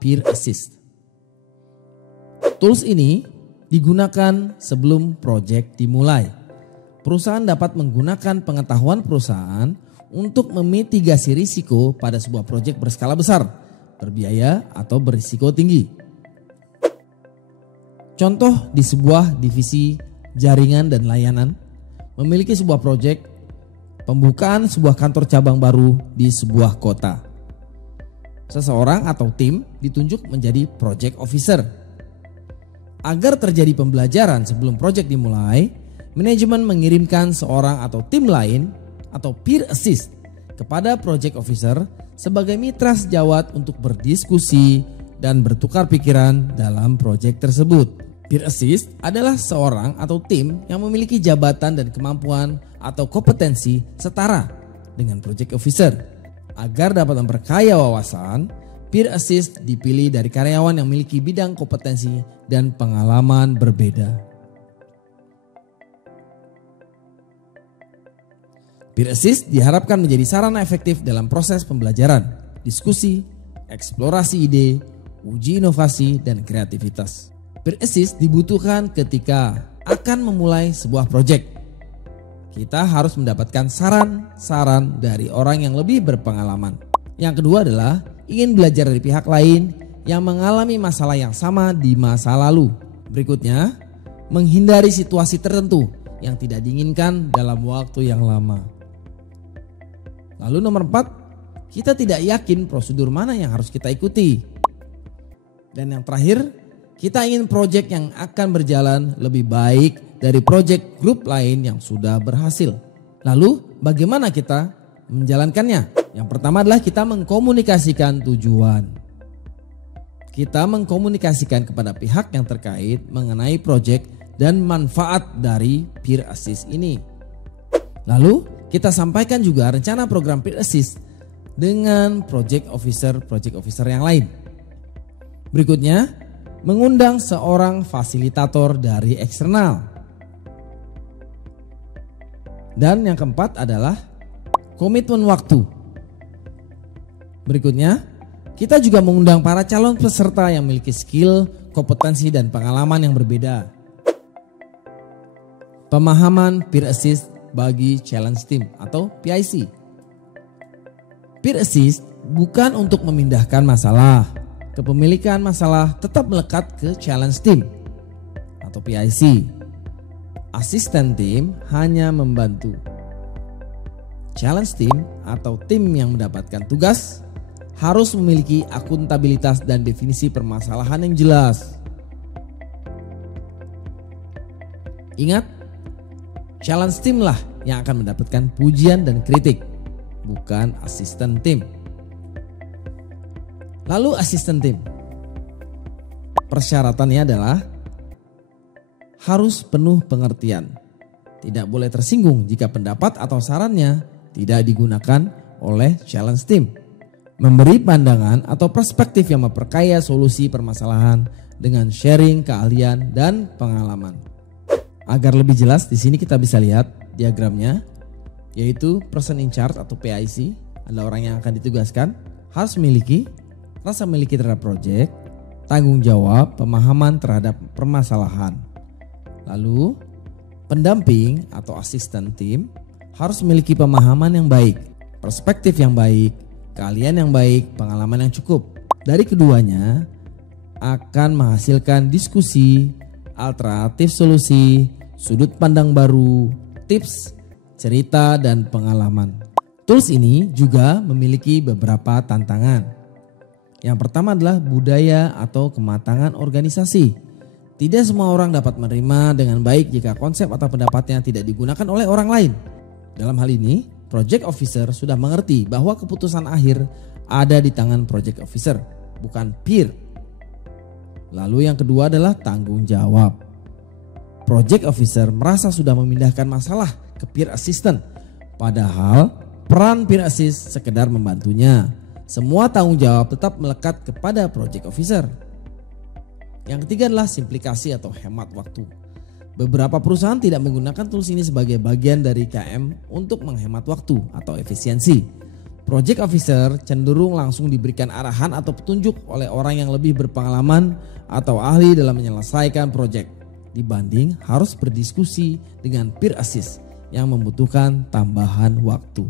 Peer Assist. Tools ini digunakan sebelum proyek dimulai. Perusahaan dapat menggunakan pengetahuan perusahaan untuk memitigasi risiko pada sebuah proyek berskala besar, berbiaya atau berisiko tinggi. Contoh di sebuah divisi jaringan dan layanan memiliki sebuah proyek pembukaan sebuah kantor cabang baru di sebuah kota. Seseorang atau tim ditunjuk menjadi project officer. Agar terjadi pembelajaran sebelum proyek dimulai, manajemen mengirimkan seorang atau tim lain atau peer assist kepada project officer sebagai mitra sejawat untuk berdiskusi dan bertukar pikiran dalam proyek tersebut. Peer assist adalah seorang atau tim yang memiliki jabatan dan kemampuan atau kompetensi setara dengan project officer. Agar dapat memperkaya wawasan, peer assist dipilih dari karyawan yang memiliki bidang kompetensi dan pengalaman berbeda. Peer assist diharapkan menjadi sarana efektif dalam proses pembelajaran, diskusi, eksplorasi ide, uji inovasi, dan kreativitas. Peer assist dibutuhkan ketika akan memulai sebuah proyek. Kita harus mendapatkan saran-saran dari orang yang lebih berpengalaman. Yang kedua adalah ingin belajar dari pihak lain yang mengalami masalah yang sama di masa lalu. Berikutnya, menghindari situasi tertentu yang tidak diinginkan dalam waktu yang lama. Lalu nomor 4, kita tidak yakin prosedur mana yang harus kita ikuti. Dan yang terakhir, kita ingin proyek yang akan berjalan lebih baik dari proyek grup lain yang sudah berhasil. Lalu bagaimana kita menjalankannya? Yang pertama adalah kita mengkomunikasikan tujuan. Kita mengkomunikasikan kepada pihak yang terkait mengenai proyek dan manfaat dari peer assist ini. Lalu kita sampaikan juga rencana program peer assist dengan project officer yang lain. Berikutnya, mengundang seorang fasilitator dari eksternal. Dan yang keempat adalah komitmen waktu. Berikutnya, kita juga mengundang para calon peserta yang memiliki skill, kompetensi, dan pengalaman yang berbeda. Pemahaman peer assist bagi challenge team atau PIC. Peer assist bukan untuk memindahkan masalah. Kepemilikan masalah tetap melekat ke challenge team atau PIC. Asisten tim hanya membantu. Challenge team atau tim yang mendapatkan tugas harus memiliki akuntabilitas dan definisi permasalahan yang jelas. Ingat, challenge team lah yang akan mendapatkan pujian dan kritik, bukan asisten tim. Lalu asisten tim. Persyaratannya adalah harus penuh pengertian. Tidak boleh tersinggung jika pendapat atau sarannya tidak digunakan oleh challenge team. Memberi pandangan atau perspektif yang memperkaya solusi permasalahan dengan sharing keahlian dan pengalaman. Agar lebih jelas, di sini kita bisa lihat diagramnya, yaitu person in charge atau PIC adalah orang yang akan ditugaskan, harus memiliki rasa memiliki terhadap proyek, tanggung jawab, pemahaman terhadap permasalahan. Lalu, pendamping atau asisten tim harus memiliki pemahaman yang baik, perspektif yang baik, keahlian yang baik, pengalaman yang cukup. Dari keduanya akan menghasilkan diskusi, alternatif solusi, sudut pandang baru, tips, cerita, dan pengalaman. Tools ini juga memiliki beberapa tantangan. Yang pertama adalah budaya atau kematangan organisasi. Tidak semua orang dapat menerima dengan baik jika konsep atau pendapatnya tidak digunakan oleh orang lain. Dalam hal ini, project officer sudah mengerti bahwa keputusan akhir ada di tangan project officer, bukan peer. Lalu yang kedua adalah tanggung jawab. Project officer merasa sudah memindahkan masalah ke peer assistant, padahal peran peer assist sekedar membantunya. Semua tanggung jawab tetap melekat kepada project officer. Yang ketiga adalah simplikasi atau hemat waktu. Beberapa perusahaan tidak menggunakan tools ini sebagai bagian dari KM untuk menghemat waktu atau efisiensi. Project officer cenderung langsung diberikan arahan atau petunjuk oleh orang yang lebih berpengalaman atau ahli dalam menyelesaikan proyek dibanding harus berdiskusi dengan peer assist yang membutuhkan tambahan waktu.